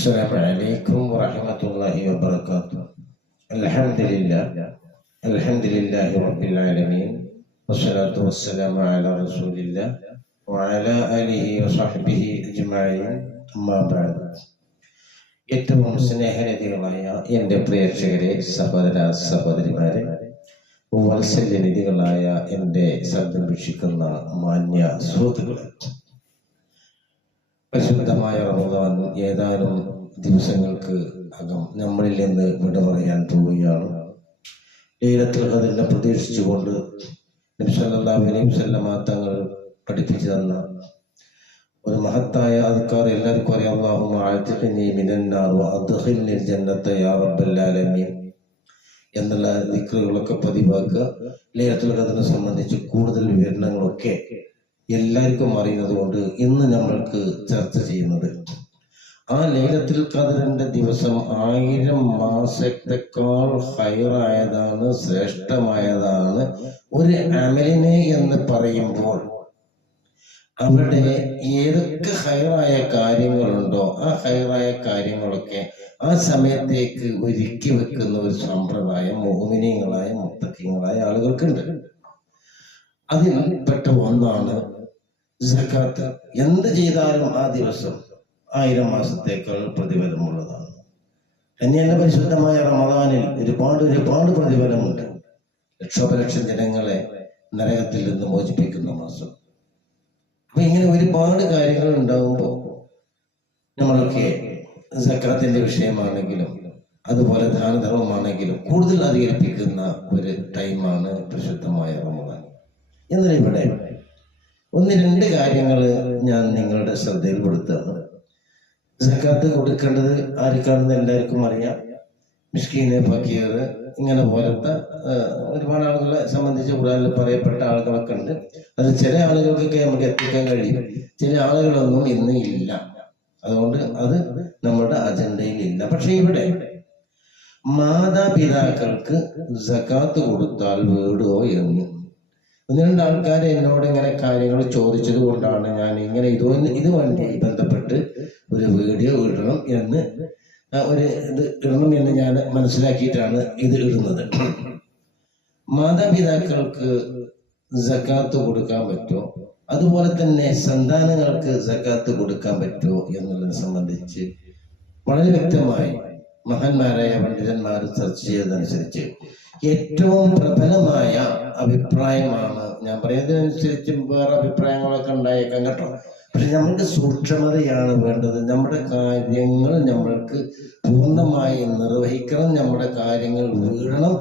السلام عليكم ورحمة الله وبركاته. الحمد لله رب العالمين، والصلاة والسلام على رسول الله وعلى آله وصحبه أجمعين. أما بعد. ഏറ്റവും സ്നേഹനിധികളായ എൻ്റെ പ്രേക്ഷകരെ, സഹോദര സഹോദരിമാരെ, വത്സല്യനിധികളായ എൻ്റെ ശബ്ദം വീക്ഷിക്കുന്ന മാന്യ സുഹൃത്തുക്കളെ, പരിശുദ്ധമായ റമദാൻ ഏതാനും ദിവസങ്ങൾക്ക് അകം നമ്മളിൽ നിന്ന് വിട പറയാൻ പോവുകയാണ്. ലൈലത്തുൽ ഖദ്റിനെ പ്രതീക്ഷിച്ചുകൊണ്ട് നബി സല്ലല്ലാഹു അലൈഹി വസല്ലം തങ്ങൾ പഠിപ്പിച്ചു തന്ന ഒരു മഹത്തായ അദ്കാർ എല്ലാവർക്കും അറിയാം. അല്ലാഹുമ്മ അഅ്തിഖ്നി മിനന്നാർ വഅദ്ഖിൽനിൽ ജന്നത യാ റബ്ബൽ ആലമീൻ എന്നുള്ള ദിക്റുകളൊക്കെ പതിവാക്കുക. ലൈലത്തുൽ ഖദ്റിനെ സംബന്ധിച്ച് കൂടുതൽ വിവരണങ്ങളൊക്കെ എല്ലാവർക്കും അറിയുന്നത് കൊണ്ട് ഇന്ന് നമ്മൾക്ക് ചർച്ച ചെയ്യുന്നത് ആ ലൈലത്തുൽ ഖദ്റിന്റെ ദിവസം 1000 മാസത്തേക്കാൾ ഹൈറായതാണ്, ശ്രേഷ്ഠമായതാണ് ഒരു അമലിനെ എന്ന് പറയുമ്പോൾ അവിടെ ഏതൊക്കെ ഹൈറായ കാര്യങ്ങളുണ്ടോ ആ ഹൈറായ കാര്യങ്ങളൊക്കെ ആ സമയത്തേക്ക് ഒരുക്കി വെക്കുന്ന ഒരു സമ്പ്രദായം മുഅ്മിനീങ്ങളായ മുത്തഖീങ്ങളായ ആളുകൾക്കുണ്ട്. അതിൽ പെട്ട ഒന്നാണ് സകാത്ത്. എന്ത് ചെയ്താലും ആ ദിവസം 1000 മാസത്തേക്കാൾ പ്രതിഫലമുള്ളതാണ്. തന്നെയല്ല, പരിശുദ്ധമായ റമദാനിൽ ഒരുപാട് പ്രതിഫലമുണ്ട്. ലക്ഷോപലക്ഷം ജനങ്ങളെ നരകത്തിൽ നിന്ന് മോചിപ്പിക്കുന്ന മാസം. അപ്പൊ ഇങ്ങനെ ഒരുപാട് കാര്യങ്ങൾ ഉണ്ടാകുമ്പോൾ നമ്മളൊക്കെ സക്കാത്തിന്റെ വിഷയമാണെങ്കിലും അതുപോലെ ദാനധർമ്മമാണെങ്കിലും കൂടുതൽ അധികരിപ്പിക്കുന്ന ഒരു ടൈമാണ് പരിശുദ്ധമായ റമദാൻ. എന്നാൽ ഇവിടെ 1-2 കാര്യങ്ങൾ ഞാൻ നിങ്ങളുടെ ശ്രദ്ധയിൽപ്പെടുത്തുകയാണ്. സക്കാത്ത് കൊടുക്കേണ്ടത് ആർക്കാണെന്ന് എല്ലാവർക്കും അറിയാം. മിസ്കീന്, ഫക്കീർ, ഇങ്ങനെ പോലത്തെ ഒരുപാട് ആളുകളെ സംബന്ധിച്ച് ഖുർആനിൽ പറയപ്പെട്ട ആളുകളൊക്കെ ഉണ്ട്. അത് ചില ആളുകൾക്കൊക്കെ നമുക്ക് എത്തിക്കാൻ കഴിയും, ചില ആളുകളൊന്നും ഇന്ന് ഇല്ല. അതുകൊണ്ട് അത് നമ്മുടെ അജണ്ടയിൽ ഇല്ല. പക്ഷെ ഇവിടെ മാതാപിതാക്കൾക്ക് സക്കാത്ത് കൊടുത്താൽ വീടോ എന്ന് 1-2 ആൾക്കാർ എന്നോട് ഇങ്ങനെ കാര്യങ്ങൾ ചോദിച്ചത് കൊണ്ടാണ് ഞാൻ ഇങ്ങനെ ഇതുമായി ബന്ധപ്പെട്ട് ഒരു വീഡിയോ ഇടണം എന്ന് ഞാൻ മനസ്സിലാക്കിയിട്ടാണ് ഇത് ഇടുന്നത്. മാതാപിതാക്കൾക്ക് സക്കാത്ത് കൊടുക്കാൻ പറ്റുമോ, അതുപോലെ തന്നെ സന്താനങ്ങൾക്ക് സക്കാത്ത് കൊടുക്കാൻ പറ്റുമോ എന്നുള്ളതിനെ സംബന്ധിച്ച് വളരെ വ്യക്തമായി മഹാന്മാരായ പണ്ഡിതന്മാർ ചർച്ച ചെയ്തതനുസരിച്ച് ഏറ്റവും പ്രബലമായ അഭിപ്രായമാണ്. ഞാൻ പറയുന്നതിനനുസരിച്ച് വേറെ അഭിപ്രായങ്ങളൊക്കെ ഉണ്ടായേക്കാം കേട്ടോ. പക്ഷെ നമ്മൾക്ക് സൂക്ഷ്മതയാണ് വേണ്ടത്. നമ്മുടെ കാര്യങ്ങൾ നമ്മൾക്ക് പൂർണ്ണമായി നിർവഹിക്കണം, നമ്മുടെ കാര്യങ്ങൾ വീഴണം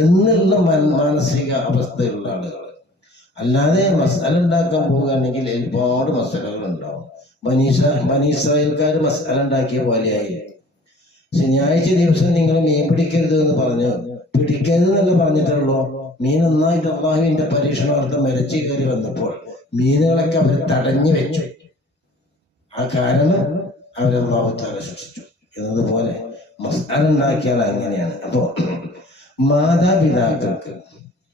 എന്നുള്ള മാനസിക അവസ്ഥയുള്ള ആളുകൾ. അല്ലാതെ മസാല ഉണ്ടാക്കാൻ പോകുകയാണെങ്കിൽ ഒരുപാട് മസാലകൾ ഉണ്ടാവും. ബനീസ്രായേൽക്കാർ മസാല ഉണ്ടാക്കിയ പോലെയായി. ശനിയാഴ്ച ദിവസം നിങ്ങൾ മീൻ പിടിക്കരുത് എന്ന് പറഞ്ഞു, പിടിക്കരുത് എന്നല്ല പറഞ്ഞിട്ടുള്ളൂ. മീൻ നന്നായിട്ട് അള്ളാഹുവിന്റെ പരീക്ഷണാർത്ഥം മരച്ചു കയറി വന്നപ്പോൾ മീനുകളൊക്കെ അവർ തടഞ്ഞു വെച്ചു. ആ കാരണം അവരല്ലാഹു തആല ശിക്ഷിച്ചു എന്നതുപോലെ മസാല ഉണ്ടാക്കിയാൽ അങ്ങനെയാണ്. അപ്പോ മാതാപിതാക്കൾക്ക്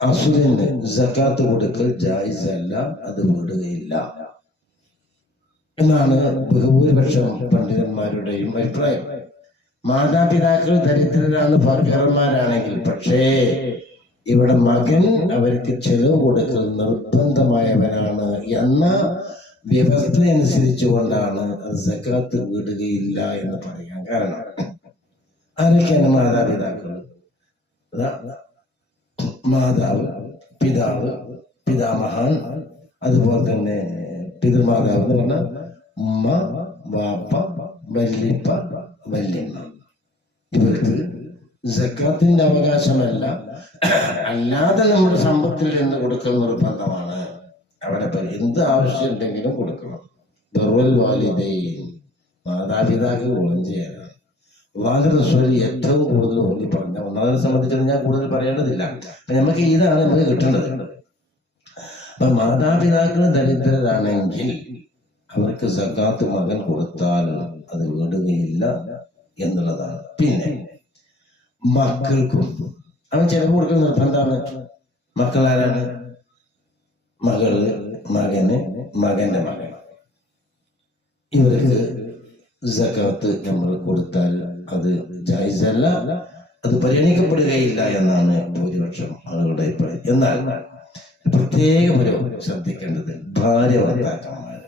അസുരന് സക്കാത്ത് കൊടുക്കൽ ജായിസ് അല്ല, അത് വിടുകയില്ല എന്നാണ് ബഹുഭൂരിപക്ഷം പണ്ഡിതന്മാരുടെയും അഭിപ്രായം. മാതാപിതാക്കൾ ദരിദ്രരാണ്, ഫക്കീറന്മാരാണെങ്കിൽ പക്ഷേ ഇവിടെ മകൻ അവർക്ക് ചെലവ് കൊടുക്കൽ നിർബന്ധമായവനാണ് എന്ന വ്യവസ്ഥ അനുസരിച്ചു കൊണ്ടാണ് സക്കാത്ത് വിടുകയില്ല എന്ന് പറയാൻ കാരണം. ആരൊക്കെയാണ് മാതാപിതാക്കൾ? മാതാവ്, പിതാവ്, പിതാമഹൻ, അതുപോലെ തന്നെ പിതൃമാതാവ് എന്ന് പറഞ്ഞാൽ ഉമ്മ, വാപ്പ, വല്ലിപ്പ, വല്യമ്മ. ഇവർക്ക് സക്കാത്തിന്റെ അവകാശമല്ല, അല്ലാതെ നമ്മുടെ സമ്പത്തിൽ നിന്ന് കൊടുക്കൽ നിർബന്ധമാണ്. അവിടെ എന്ത് ആവശ്യം ഉണ്ടെങ്കിലും കൊടുക്കണം. ബർറുൽ വാലിദൈൻ, മാതാപിതാക്കൾ ഗുണം ചെയ്യാനാണ് അല്ലാഹുവിന്റെ റസൂൽ ഏറ്റവും കൂടുതൽ ഊന്നി പറഞ്ഞ ഒന്നാമതിനെ സംബന്ധിച്ച് ഞാൻ കൂടുതൽ പറയേണ്ടതില്ല. അപ്പൊ നമുക്ക് ഇതാണ് നമുക്ക് കിട്ടേണ്ടത്. അപ്പൊ മാതാപിതാക്കൾ ദരിദ്രരാണെങ്കിൽ അവർക്ക് സക്കാത്ത് മകൻ കൊടുത്താൽ അത് വിടുകയില്ല എന്നുള്ളതാണ്. പിന്നെ മക്കൾക്കും അവൻ ചിലവ് കൊടുക്കുന്ന നിർബന്ധമാണ്. മക്കൾ ആരാണ്? മകള്, മകന്, മകന്റെ മകൻ. ഇവർക്ക് സകാത്ത് നമ്മൾ കൊടുത്താൽ അത് ജായിസല്ല, അത് പരിഗണിക്കപ്പെടുകയില്ല എന്നാണ് ഭൂരിപക്ഷം ആളുകളുടെ അഭിപ്രായം. എന്നാൽ പ്രത്യേകം ഒരു ശ്രദ്ധിക്കേണ്ടത് ഭാര്യ ഭർത്താക്കന്മാര്,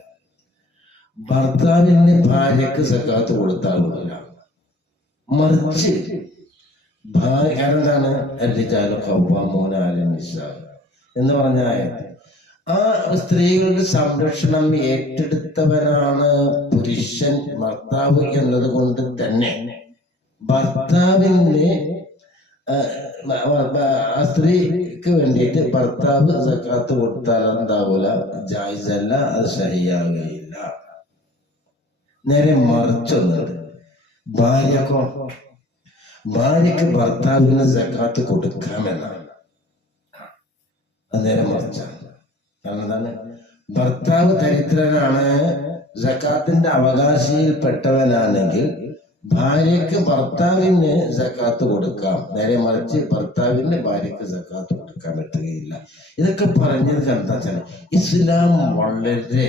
ഭർത്താവിന്റെ ഭാര്യക്ക് സകാത്ത് കൊടുത്താൽ കൊള്ളില്ല. മറിച്ച് കാരണം എന്താണ്, എന്ന് പറഞ്ഞാൽ ആ സ്ത്രീകളുടെ സംരക്ഷണം ഏറ്റെടുത്തവനാണ് പുരുഷൻ, ഭർത്താവ് എന്നത് കൊണ്ട് തന്നെ ഭർത്താവിന്റെ ആ സ്ത്രീക്ക് വേണ്ടിയിട്ട് ഭർത്താവ് സക്കാത്ത് കൊടുത്താൽ എന്താവൂല, ജായിസല്ല, അത് ശരിയാകുകയില്ല. നേരെ മറിച്ചൊന്നുണ്ട്, ഭാര്യക്ക് ഭർത്താവിന് സക്കാത്ത് കൊടുക്കാമെന്നാണ്. അത് നേരെ മറിച്ചാണ്. കാരണം എന്താണ്, ഭർത്താവ് ദരിദ്രനാണ്, സക്കാത്തിന്റെ അവകാശിയിൽപ്പെട്ടവനാണെങ്കിൽ ഭാര്യക്ക് ഭർത്താവിന് സക്കാത്ത് കൊടുക്കാം. നേരെ മറിച്ച് ഭർത്താവിന് ഭാര്യക്ക് സക്കാത്ത് കൊടുക്കാൻ പറ്റുകയില്ല. ഇതൊക്കെ പറഞ്ഞത് എന്താ വെച്ചാൽ ഇസ്ലാം വളരെ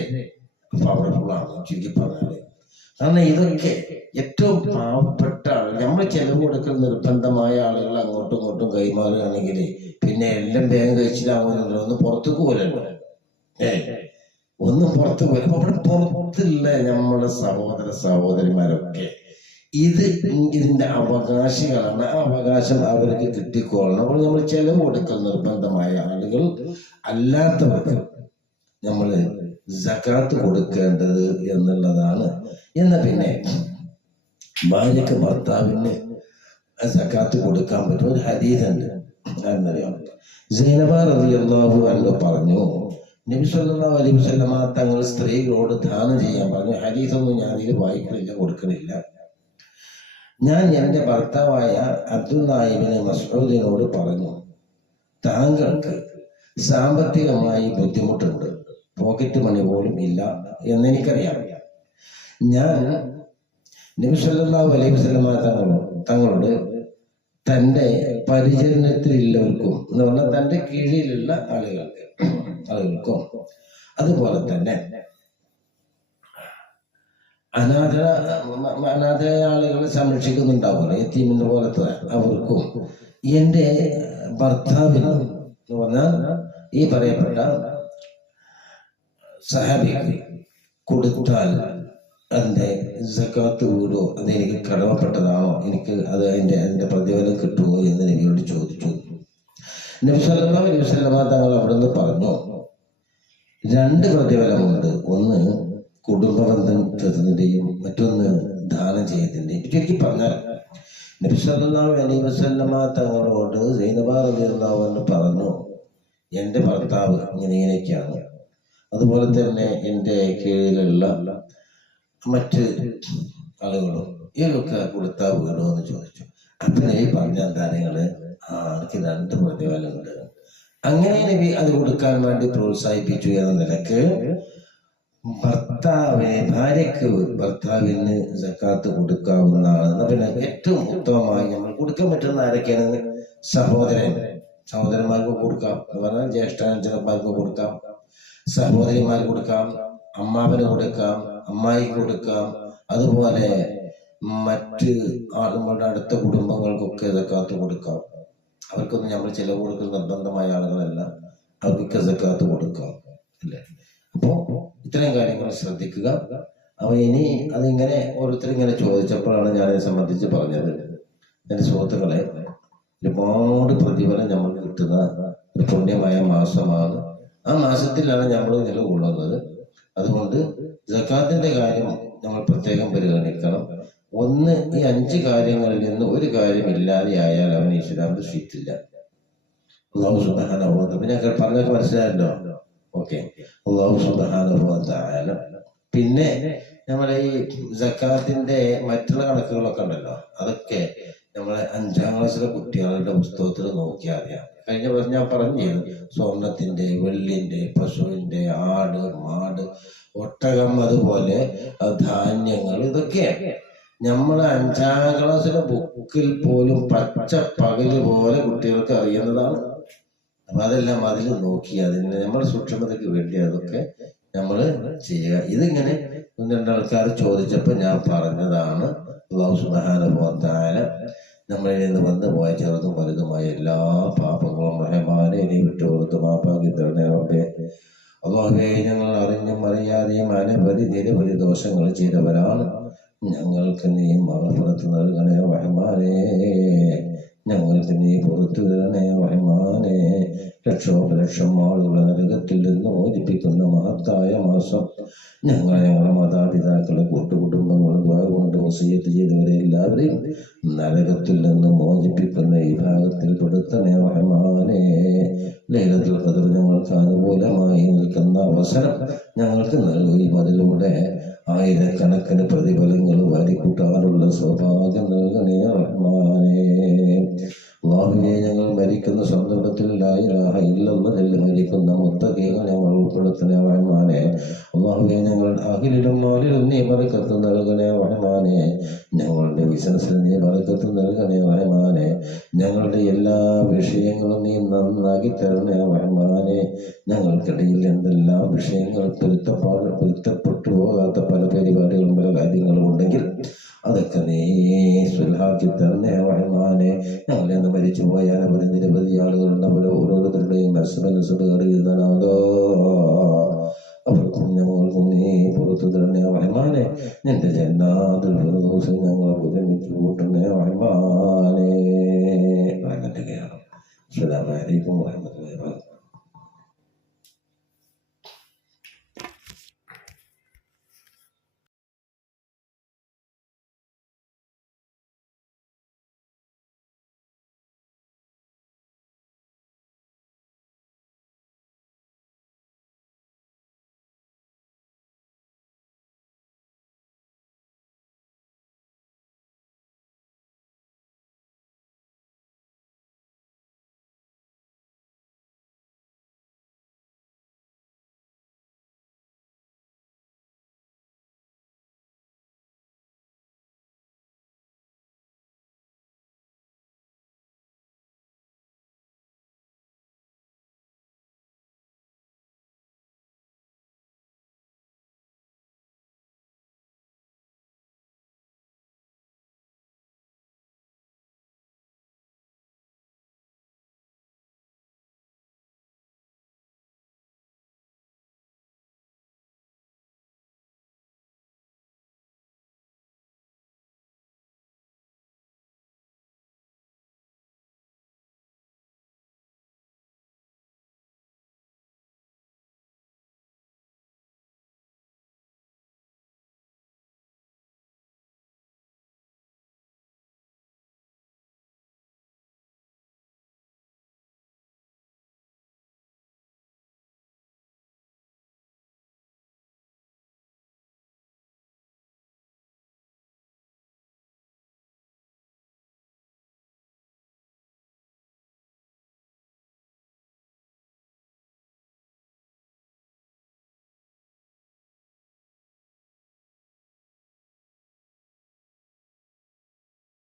പവർഫുൾ ആണ് ചുരുക്കി പറഞ്ഞാല്. കാരണം ഇതൊക്കെ ഏറ്റവും പാവപ്പെട്ട ആളുകൾ, നമ്മൾ ചെലവ് കൊടുക്കൽ നിർബന്ധമായ ആളുകൾ അങ്ങോട്ടും ഇങ്ങോട്ടും കൈമാറുകയാണെങ്കിൽ പിന്നെ എല്ലാം വേഗം കഴിച്ചിട്ടാവുന്നുണ്ടല്ലോ, ഒന്ന് പുറത്തേക്ക് പോലല്ലോ, ഒന്നും പുറത്തു പോലും. അപ്പൊ അവിടെ പുറത്തുള്ള നമ്മളെ സഹോദരന്മാരൊക്കെ ഇതിന്റെ അവകാശികളാണ്. ആ അവകാശം അവർക്ക് കിട്ടിക്കോളണം. അപ്പോൾ നമ്മൾ ചെലവ് കൊടുക്കൽ നിർബന്ധമായ ആളുകൾ അല്ലാത്തവർക്ക് നമ്മൾ സകാത്ത് കൊടുക്കേണ്ടത് എന്നുള്ളതാണ്. പിന്നെ ഭാര്യക്ക് ഭർത്താവിന് സകാത്ത് കൊടുക്കാൻ പറ്റും. ഒരു ഹദീസുണ്ട്, എന്നറിയാം. സൈനബ റളിയല്ലാഹു അൻഹ പറഞ്ഞു, നബി സല്ലല്ലാഹു അലൈഹി വസല്ലമ തങ്ങൾ സ്ത്രീകളോട് ദാനം ചെയ്യാൻ പറഞ്ഞു. ഹദീസൊന്നും ഞാൻ ഇതിൽ വായിക്കണില്ല, കൊടുക്കണില്ല. ഞാൻ എൻ്റെ ഭർത്താവായ അബ്ദുല്ലാഹി ഇബ്നു മസ്ഊദിനോട് പറഞ്ഞു, താങ്കൾക്ക് സാമ്പത്തികമായി ബുദ്ധിമുട്ടുണ്ട്, പോക്കറ്റ് മണി പോലും ഇല്ല എന്നെനിക്കറിയാം. ഞാൻ നബി സല്ലല്ലാഹു അലൈഹി വസല്ലമ തങ്ങളോട് തൻ്റെ പരിചരണത്തിലുള്ളവർക്കും എന്ന് പറഞ്ഞാൽ തൻ്റെ കീഴിലുള്ള ആളുകൾക്കും അതുപോലെ തന്നെ അനാഥ ആളുകളെ സംരക്ഷിക്കുന്നുണ്ടാവുമല്ലോ, യതീമിനെ പോലത്തെ അവർക്കും എൻ്റെ ഭർത്താവിന് എന്ന് പറഞ്ഞാൽ ഈ പറയപ്പെട്ട സഹാബിക്ക് കൊടുത്താൽ അതിന്റെ സകാത്ത് വീടോ, അത് എനിക്ക് കടമപ്പെട്ടതാണോ, എനിക്ക് അത് അതിന്റെ പ്രതിഫലം കിട്ടുമോ എന്ന് നബിയോട് ചോദിച്ചു. നബി സല്ലല്ലാഹു അലൈഹി വസല്ലമ തങ്ങൾ അവിടുന്ന് പറഞ്ഞു, രണ്ട് പ്രതിഫലമുണ്ട്. ഒന്ന് കുടുംബബന്ധത്തിന്റെയും മറ്റൊന്ന് ദാനം ചെയ്തതിന്റെയും. ചുരുക്കി പറഞ്ഞാൽ നബി സല്ലല്ലാഹു അലൈഹി വസല്ലമ തങ്ങളോട് സൈനബ റളിയല്ലാഹു അൻഹ പറഞ്ഞു, എൻ്റെ ഭർത്താവ് ഇങ്ങനെയൊക്കെയാണ്, അതുപോലെ തന്നെ എൻ്റെ കീഴിലുള്ള മറ്റ് ആളുകളും ഇവരൊക്കെ കൊടുത്താൽ വീടോ എന്ന് ചോദിച്ചു. അപ്പൊ നബി പറഞ്ഞ കാര്യങ്ങള് എനിക്ക് രണ്ട് പ്രതിഫലമുണ്ട്. അങ്ങനെ നബി അത് കൊടുക്കാൻ വേണ്ടി പ്രോത്സാഹിപ്പിച്ചു എന്ന നിലക്ക് ഭാര്യക്ക് ഭർത്താവിന് സക്കാത്ത് കൊടുക്കാവുന്നതാണ്. പിന്നെ ഏറ്റവും ഉത്തമമായി നമ്മൾ കൊടുക്കാൻ പറ്റുന്ന ആരൊക്കെയാണ്? സഹോദരന്മാർക്ക് കൊടുക്കാം, എന്ന് പറഞ്ഞാൽ ജ്യേഷ്ഠാനുജന്മാർക്ക് കൊടുക്കാം, സഹോദരിമാർക്ക് കൊടുക്കാം, അമ്മാവന് കൊടുക്കാം, അമ്മായിക്ക് കൊടുക്കാം, അതുപോലെ മറ്റ് നമ്മളുടെ അടുത്ത കുടുംബങ്ങൾക്കൊക്കെ സക്കാത്ത് കൊടുക്കാം. അവർക്കൊന്നും നമ്മൾ ചിലവ് കൊടുക്കുന്ന നിർബന്ധമായ ആളുകളല്ല, അവർക്കൊക്കെ സക്കാത്ത് കൊടുക്കാം, അല്ലേ? അപ്പോ ഇത്തരം കാര്യങ്ങൾ ശ്രദ്ധിക്കുക. അപ്പൊ ഇനി അതിങ്ങനെ ഓരോരുത്തരിങ്ങനെ ചോദിച്ചപ്പോഴാണ് ഞാനതിനെ സംബന്ധിച്ച് പറഞ്ഞത്. എൻ്റെ സുഹൃത്തുക്കളെ, ഒരുപാട് പ്രതിഫലം നമുക്ക് കിട്ടുന്ന ഒരു പുണ്യമായ മാസമാണ്. ആ മാസത്തിലാണ് നമ്മൾ നിലകൊള്ളുന്നത്. അതുകൊണ്ട് സക്കാത്തിന്റെ കാര്യം നമ്മൾ പ്രത്യേകം പരിഗണിക്കണം. ഒന്ന്, ഈ 5 കാര്യങ്ങളിൽ നിന്ന് ഒരു കാര്യമില്ലാതെ ആയാൽ അവന് ഇസ്ലാമിൽ സ്വീറ്റില്ല. അല്ലാഹു സുബ്ഹാനഹു വ തആല, ഞാൻ പറഞ്ഞൊക്കെ മനസ്സിലായല്ലോ? ഓക്കെ. അല്ലാഹു സുബ്ഹാനഹു വ തആല പിന്നെ നമ്മളെ ഈ സക്കാത്തിന്റെ മറ്റുള്ള കണക്കുകളൊക്കെ ഉണ്ടല്ലോ, അതൊക്കെ നമ്മളെ 5ാം ക്ലാസ്സിലെ കുട്ടികളുടെ പുസ്തകത്തിൽ നോക്കിയാൽ അറിയാം. കഴിഞ്ഞ പ്രാവശ്യം ഞാൻ പറഞ്ഞിരുന്നു, സ്വർണത്തിന്റെ, വെള്ളിന്റെ, പശുവിന്റെ, ആട്, മാട്, ഒട്ടകം, അതുപോലെ ധാന്യങ്ങൾ, ഇതൊക്കെ നമ്മളെ 5ാം ക്ലാസ്സിലെ ബുക്കിൽ പോലും പച്ച പകല് പോലെ കുട്ടികൾക്ക് അറിയുന്നതാണ്. അപ്പൊ അതെല്ലാം അതിൽ നോക്കി അതിന് നമ്മുടെ സൂക്ഷ്മതയ്ക്ക് വേണ്ടി അതൊക്കെ നമ്മൾ ചെയ്യുക. ഇതിങ്ങനെ ഒന്ന് രണ്ടാൾക്കാർ ചോദിച്ചപ്പോൾ ഞാൻ പറഞ്ഞതാണ്. അല്ലാഹു സുബ്ഹാനഹു വ തആല നമ്മളിൽ നിന്ന് വന്നു പോയ ചെറുതും വലുതുമായ എല്ലാ പാപങ്ങളും റഹ്മാനെ നീ വിട്ടുകൊടുത്ത് മാപ്പാക്കി തരണേ റബ്ബേ. അല്ലാഹുവേ, ഞങ്ങൾ അറിഞ്ഞും അറിയാതെയും അനവധി നിരവധി ദോഷങ്ങൾ ചെയ്തവരാണ്. ഞങ്ങൾക്ക് നീ മഗ്ഫിറത്ത് നൽകണേ റഹ്മാനേ. ഞങ്ങൾക്ക് നീ പുറത്തു തരണേ റഹ്മാനേ. ലക്ഷോപലക്ഷം ആളുകളെ നരകത്തിൽ നിന്ന് മോചിപ്പിക്കുന്ന മഹത്തായ മാസം ഞങ്ങളുടെ മാതാപിതാക്കളെ കൂട്ടുകുടുംബങ്ങളും കൊണ്ട് വസിയത്ത് ചെയ്തവരെ എല്ലാവരെയും നരകത്തിൽ നിന്ന് മോചിപ്പിക്കുന്ന ഈ ഭാഗത്തിൽ പെടുത്തണേ റഹ്മാനേ. ലൈലത്തുൽ ഖദ്ർ ഞങ്ങൾക്ക് അനുകൂലമായി നിൽക്കുന്ന അവസരം ഞങ്ങൾക്ക് നൽകുകയും അതിലൂടെ ആയിരക്കണക്കിന് പ്രതിഫലങ്ങൾ വാരിക്കൂട്ടാനുള്ള സൗഭാഗ്യം നൽകണേ റഹ്മാനേ. അല്ലാഹുവേ, ഞങ്ങൾ മരിക്കുന്ന സന്ദർഭത്തിൽ ലാ ഇലാഹ ഇല്ലല്ലാഹ് മരിക്കുന്ന മുത്തഖീങ്ങൾ ഞങ്ങൾ ഉൾപ്പെടുത്തണേ റഹ്മാനേ. അല്ലാഹുവേ, ഞങ്ങളുടെ അഖിലിലും മാലിലും നീ ബറക്കത്ത് നൽകണേ റഹ്മാനേ. ഞങ്ങളുടെ ബിസിനസ്സിൽ നീ ബറക്കത്ത് നൽകണേ റഹ്മാനേ. ഞങ്ങളുടെ എല്ലാ വിഷയങ്ങളും നീ നന്നാക്കി തരണേ റഹ്മാനേ. ഞങ്ങൾക്കിടയിൽ എന്തെല്ലാം വിഷയങ്ങൾ പൊരുത്തപ്പെട്ടു പോകാത്ത പല പരിപാടികളും പല കാര്യങ്ങളും ഉണ്ടെങ്കിൽ അതൊക്കെ നീ സുൽഹാക്കി തരണേ റഹ്മാനേ. ഞങ്ങളിൽ നിന്ന് മരിച്ചു പോയ അനവധി നിരവധി ആളുകളുണ്ട്. അവരെ ഓരോരുത്തരുടെയും മനസ്സുകൾ അറിയുന്നതാകോ അവർക്കും ഞങ്ങൾക്കും നീ പുറത്തു തരണേ റഹ്മാനേ. നിന്റെ ജന്നാത്തുൽ ഫിർദൗസിൽ ഞങ്ങളെ ഒരുമിച്ച് കൂട്ടണേ റഹ്മാനേ. അസ്സലാമു അലൈക്കും വറഹ്മത്തുള്ളാഹി വബറകാതുഹു.